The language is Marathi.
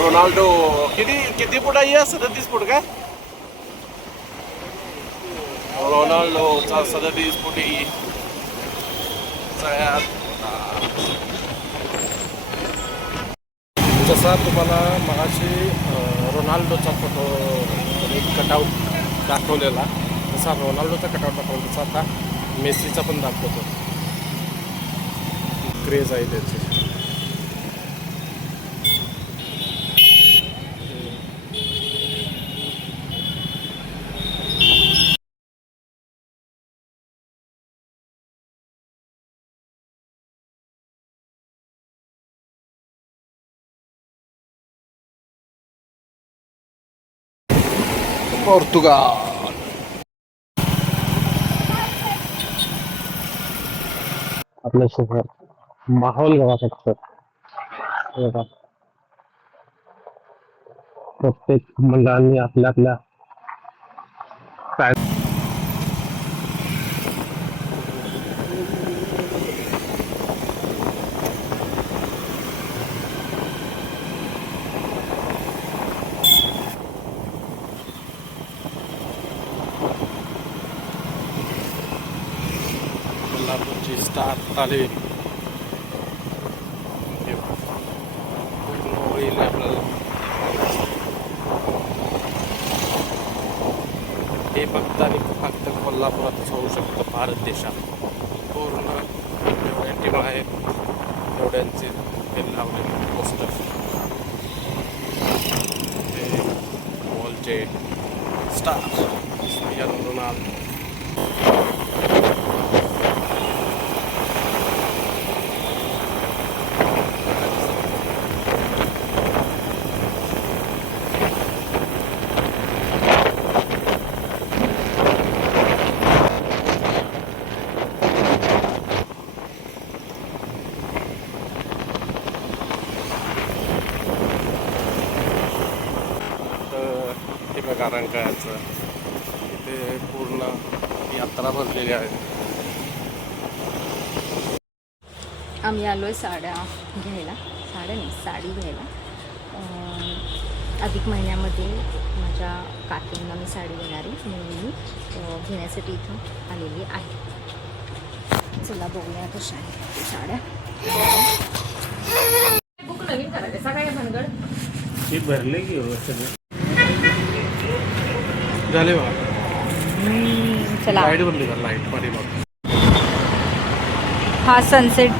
रोनाल्डो किती किती फूट आहे? 37 फूट काय? रोनाल्डोचा 37 फुटी सगळ्यात जसा तुम्हाला मगाशी रोनाल्डोचा फोटो एक कटआउट दाखवलेला, तसा रोनाल्डोचा कटआउट दाखवला, तसा आता मेसीचा पण दाखवतो. क्रेज आहे त्याची. पोर्तुगाल आपलं शहर माहोल गावाकडचं बघा. प्रत्येक मंडळांनी आपल्या आपल्या कोल्हापूरची स्टार आले. होईल आपल्याला हे फक्त आणि फक्त कोल्हापुरातच होऊ शकतं भारत देशात. पूर्ण एवढ्या टीम आहेत, एवढ्यांचे ते लावलेले पोस्टर, ते बॉलचे स्टार क्रिस्टियानो रोनाल्डो. हे बघा रंकाळ्याचं इथे पूर्ण यात्रा भरलेली आहे. आम्ही आलो आहे साड्या घ्यायला, साड्या नाही साडी घ्यायला. अधिक महिन्यामध्ये माझ्या काकींना मी साडी घेणार आहे म्हणून मी घेण्यासाठी इथं आलेली आहे. चला बघूया कशा आहेत साड्या. बुक नवीन करायचं सगळ्या भानगड हे भरले की सगळे झाले बघा. चला लाईट बंद कर, लाईट मध्ये बघ. हा सनसेट